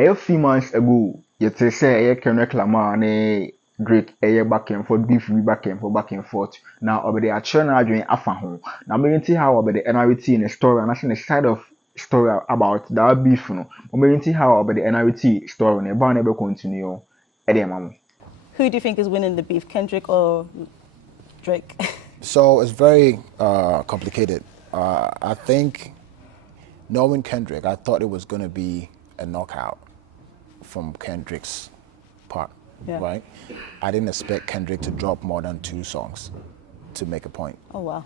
A few months ago, you say Kendrick Lamar and Drake back and forth, beef back and forth. Now over the channel doing afa home. Now me see how about the NRT in the story and I the side of story about that beef no. Me see how about the NRT story and about never continue. Who do you think is winning the beef, Kendrick or Drake? So it's very complicated. I think knowing Kendrick, I thought it was going to be a knockout from Kendrick's part, right? I didn't expect Kendrick to drop more than 2 songs to make a point. Oh, wow.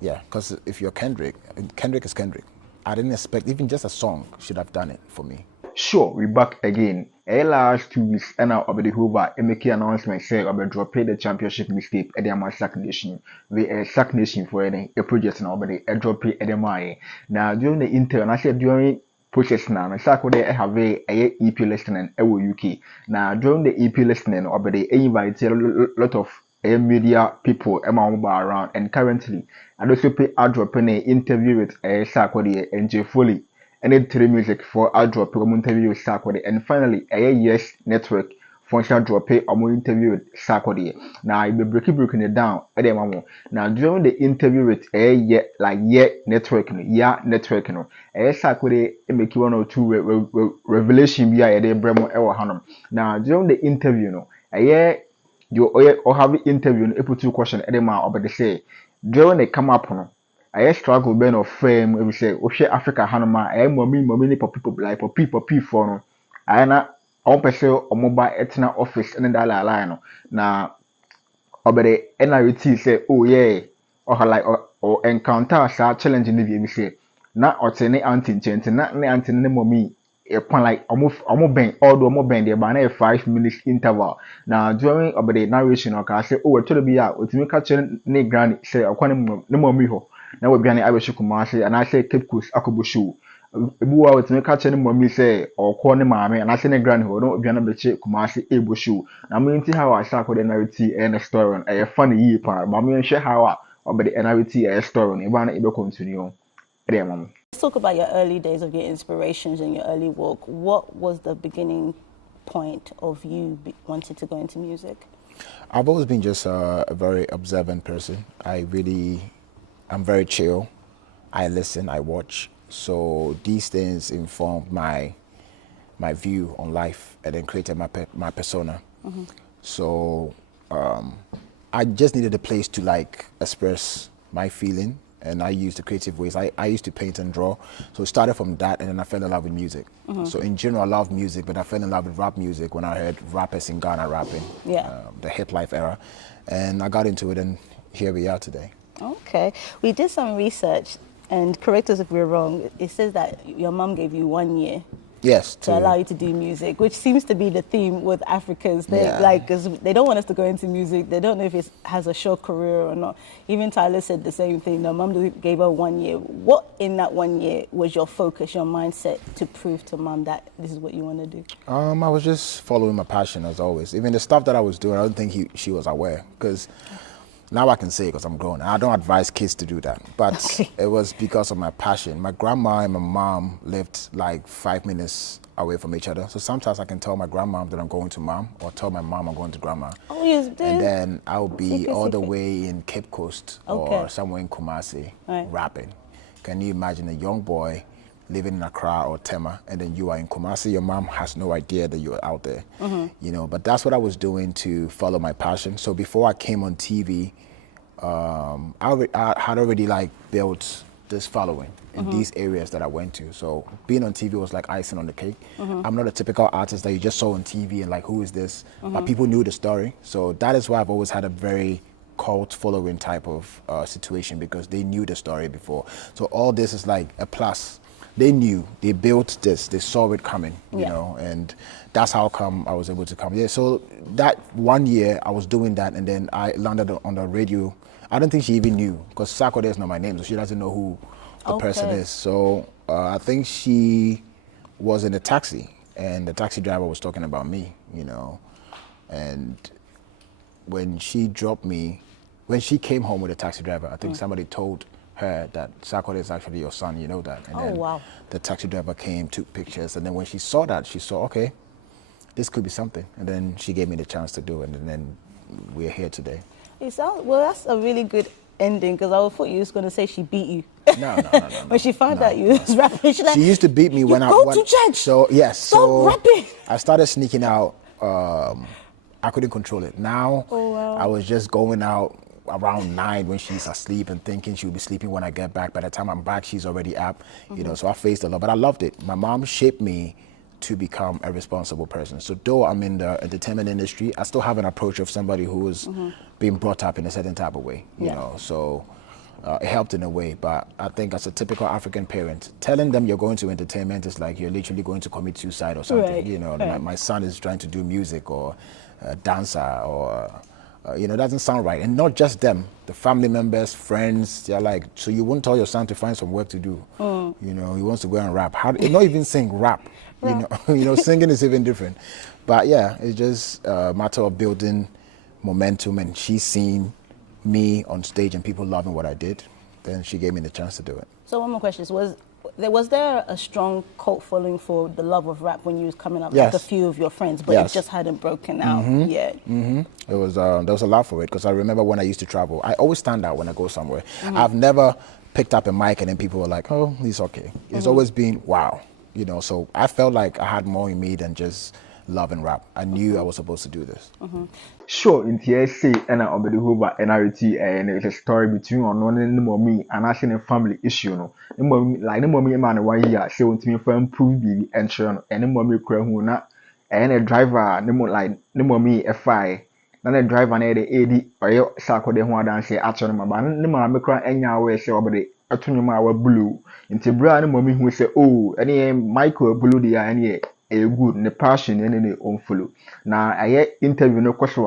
Yeah, because if you're Kendrick, Kendrick is Kendrick. I didn't expect even just a song should have done it for me. Sure, we back again. Last 2 weeks, and now over the Hoover, make announcement say about drop the championship mixtape at the Sack Nation. We Sack Nation for a project now, but they drop it at the Mai. Now during the intern, I said during process now, I Sarkodie have a EP listening UK. Now during the EP listening, over the invite a lot of media people around, and currently I also pay a drop in an interview with Sarkodie and Jay Foley. And then 3 music for a drop interview with Sarkodie. And finally, a Yes Network function drop a interview with Sarkodie. Now I be breaking it down at the moment. Now during the interview with a network, network, a Sarkodie make 1 or 2 revelation via the Bremo Ewa Hanum. Now during the interview, a you have interview and put 2 questions at the moment about the say during the come up I struggle ben of fame we say ohwe Africa hanoma mommy ni people like popi for no I na on person o mobile etna office and that line no na obere NRT say oh yeah or like or encounter sa challenge ni bi say na otene anti nchenti na ne anti ne mommy e pon like almost ben although almost ben there by 5 minutes interval now during obere narration or say oh to be ya otimi ka chere ne granny say akwane ne mommy ho na we biane abehwe Kumasi and I say Cape Coast akoboshu ebuwa wetime ka che ne mami say okwo ne maame and I say ne grand ho no biane beche Kumasi eboshu na me nti how I Sarkodie narrative and story e funny yi pa ma me nhwe how obede narrative e story e ba na e be continue Let's talk about your early days of your inspirations and your early walk. What was the beginning point of you wanting to go into music? I've always been just a very observant person. I'm very chill. I listen, I watch. So these things informed my view on life and then created my persona. So I just needed a place to like express my feeling, and I used the creative ways. I used to paint and draw. So it started from that, and then I fell in love with music. So in general, I love music, but I fell in love with rap music when I heard rappers in Ghana rapping, the hip life era. And I got into it, and here we are today. Okay. We did some research, and correct us if we're wrong. It says that your mom gave you 1 year. Yes. To allow you to do music, which seems to be the theme with Africans. Because they don't want us to go into music. They don't know if it has a short career or not. Even Tyler said the same thing. Their mom gave her 1 year. What in that 1 year was your focus, your mindset to prove to mom that this is what you want to do? I was just following my passion as always. Even the stuff that I was doing, I don't think she was aware, because now I can say because I'm grown. I don't advise kids to do that, but it was because of my passion. My grandma and my mom lived like 5 minutes away from each other. So sometimes I can tell my grandma that I'm going to mom, or tell my mom I'm going to grandma. Oh, yes, and then I'll be all the way in Cape Coast or somewhere in Kumasi rapping. Can you imagine a young boy living in Accra or Tema, and then you are in Kumasi? Your mom has no idea that you're out there, you know. But that's what I was doing to follow my passion. So before I came on TV, I had already like built this following in these areas that I went to. So being on TV was like icing on the cake. I'm not a typical artist that you just saw on TV and like, who is this? But people knew the story. So that is why I've always had a very cult following type of situation, because they knew the story before. So all this is like a plus. They knew, they built this, they saw it coming, you know, and that's how come I was able to come. Yeah, so that 1 year I was doing that, and then I landed on the radio. I don't think she even knew, because Sarkodie is not my name, so she doesn't know who the person is. So I think she was in a taxi, and the taxi driver was talking about me, you know, and when she dropped me, when she came home with the taxi driver, I think somebody told her that Sarkodie is actually your son, you know that. And then wow. the taxi driver came, took pictures, and then when she saw that, she saw, okay, this could be something. And then she gave me the chance to do it, and then we're here today. It sounds, well, that's a really good ending, because I thought you was going to say she beat you. No. When she found out you was rapping, she like, she used to beat me when I go to church. So yes, Stop rapping. I started sneaking out. I couldn't control it. Now I was just going out around 9 when she's asleep and thinking she'll be sleeping when I get back. By the time I'm back, she's already up. You know, so I faced a lot, but I loved it. My mom shaped me to become a responsible person. So though I'm in the entertainment industry, I still have an approach of somebody who was being brought up in a certain type of way. You know, so. It helped in a way, but I think as a typical African parent, telling them you're going to entertainment is like you're literally going to commit suicide or something. Right. You know, my son is trying to do music or dancer or, you know, doesn't sound right. And not just them, the family members, friends, they're like, so you won't tell your son to find some work to do. You know, he wants to go and rap. Not even sing, rap. You know, singing is even different. But yeah, it's just a matter of building momentum, and she's seen me on stage and people loving what I did, then she gave me the chance to do it. So one more question, was there a strong cult following for the love of rap when you was coming up? Yes. Like a few of your friends, but it just hadn't broken out yet. It was there was a lot for it, because I remember when I used to travel, I always stand out when I go somewhere. I've never picked up a mic and then people were like, oh, he's okay. It's always been wow, you know. So I felt like I had more in me than just love and rap. I knew I was supposed to do this. Sure, in TSA and obedi Hoover NRT, and it's a story between on and mommy and asking a family issue. No, like the mommy man 1 year, she wants me for improve baby and children, and the mommy cry who not, and a driver, the like the mommy a fire. Then a driver near the AD or Sarkodie who dance actually my man, the mamma cry any hour say obedi a 20 mile blue. Into Brian mommy who say, oh, any Michael blue the any. A good ne passion and any own follow. Now I interview no question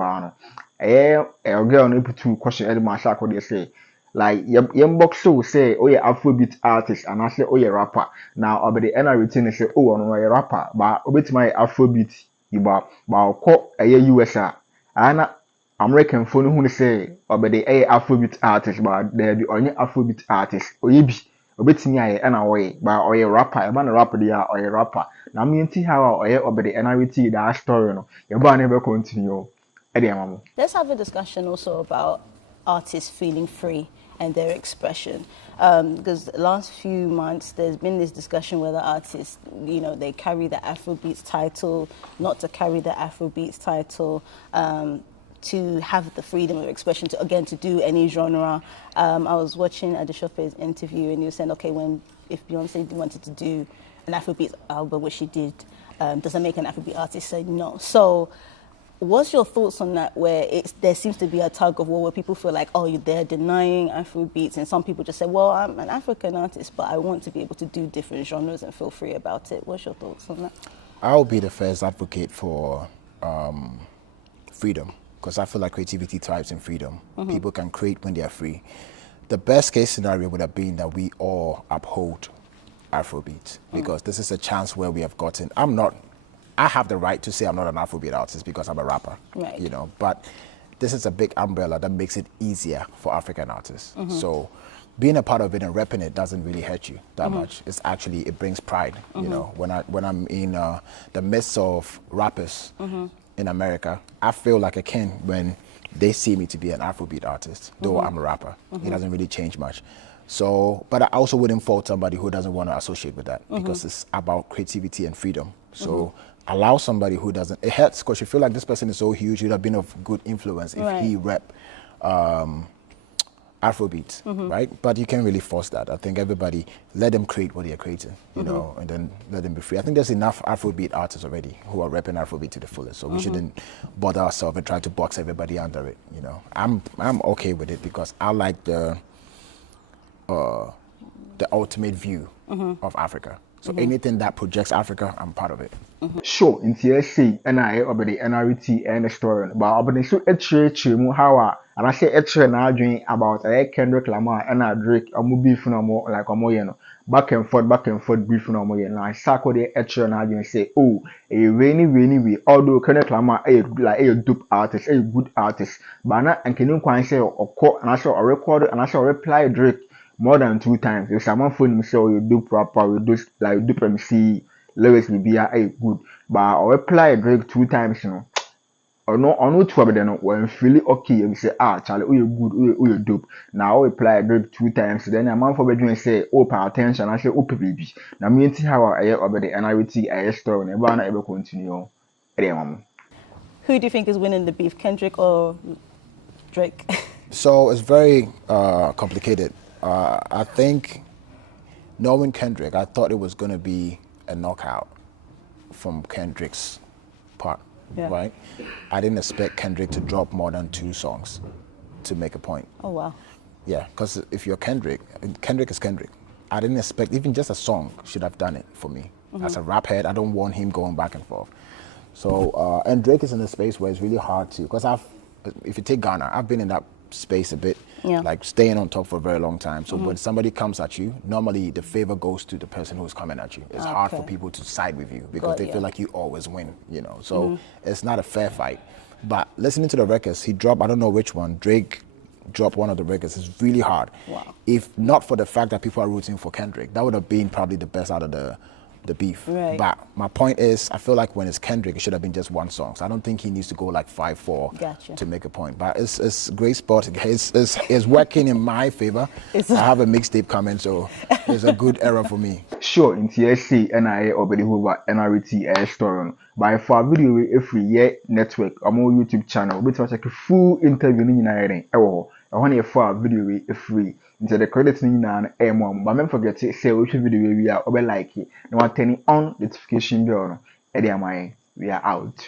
a girl no put 2 question at my Sarkodie say like young box so say oh yeah Afrobeat artist and I say oh yeah rapper. Now over the NRT say oh no yeah rapper but obit my Afrobeat you ba call a USA and American phone who say over the Afrobeat artist but there be only Afrobeat artist or ye be obetimi aye na oye ba oye rapper e ba na rapper dia oye rapper na me nti how oye obede NRT that story no ye ba na be continue e dey mamo. Let's have a discussion also about artists feeling free and their expression, because the last few months there's been this discussion whether artists, you know, they carry the Afrobeats title, not to carry the Afrobeats title, to have the freedom of expression to again to do any genre. I was watching Adeshope's interview and he was saying, okay, if Beyonce wanted to do an Afrobeat album, which she did, does that make an Afrobeat artist? Say no. So what's your thoughts on that, where there seems to be a tug of war where people feel like, oh, they're denying Afrobeats, and some people just say, well, I'm an African artist, but I want to be able to do different genres and feel free about it. What's your thoughts on that? I'll be the first advocate for freedom, because I feel like creativity thrives in freedom. People can create when they are free. The best case scenario would have been that we all uphold Afrobeat, because this is a chance where we have gotten, I have the right to say I'm not an Afrobeat artist because I'm a rapper, right. You know, but this is a big umbrella that makes it easier for African artists. So being a part of it and repping it doesn't really hurt you that much. It's actually, it brings pride, you know. When I'm in the midst of rappers in America, I feel like a king when they see me to be an Afrobeat artist, though I'm a rapper. It doesn't really change much. So, but I also wouldn't fault somebody who doesn't want to associate with that, because it's about creativity and freedom. So allow somebody who doesn't, it hurts because you feel like this person is so huge, you'd have been of good influence if he rep Afrobeat, right? But you can't really force that. I think everybody, let them create what they're creating, you know, and then let them be free. I think there's enough Afrobeat artists already who are repping Afrobeat to the fullest, so we shouldn't bother ourselves and try to box everybody under it, you know. I'm okay with it because I like the ultimate view of Africa. So anything that projects Africa, I'm part of it. Sure, in TSC and I obedi NRT and the story but obedi so mu how and I say na adwin about Kendrick Lamar and Drake beef no more like back and forth beef no more na Sarkodie na adwin say oh a rainy although Kendrick Lamar like a dope artist, a good artist but na and can you say okọ and I say record and I say reply Drake more than 2 times. If someone phone him say, oh, you do proper, you do like do MC lyrics be good, but or apply Drake 2 times, you know. Or no two of them when feeling okay and say Charlie, oh you good, oh you dope. Now I apply Drake 2 times, then a man for bedroom say oh pay attention, I say oh baby. Now me see how I over the NRT I story and never ever continue. Who do you think is winning the beef, Kendrick or Drake? So it's very complicated. I think knowing Kendrick, I thought it was going to be a knockout from Kendrick's part, right? I didn't expect Kendrick to drop more than 2 songs to make a point. Oh, wow. Yeah, because if you're Kendrick, Kendrick is Kendrick. I didn't expect even just a song should have done it for me. As a rap head, I don't want him going back and forth. So, and Drake is in a space where it's really hard to, because if you take Ghana, I've been in that space a bit, like staying on top for a very long time. So when somebody comes at you, normally the favor goes to the person who's coming at you. It's hard for people to side with you because they feel like you always win, you know. So it's not a fair fight. But listening to the records, he dropped, I don't know which one, Drake dropped one of the records. It's really hard. Wow. If not for the fact that people are rooting for Kendrick, that would have been probably the best out of the beef. Right. But my point is, I feel like when it's Kendrick, it should have been just 1 song. So I don't think he needs to go like 5-4 to make a point. But it's great sport. It's working in my favor. I have a mixtape coming, so it's a good era for me. Sure, in TSC, NIA or the Hoover NRT story. By far video every year network, I'm on YouTube channel. We talk a full interview in United. I want to for video free. Into the credits in an M1, but don't forget to say which video we are over like it. No one turning on notification bell. We are out.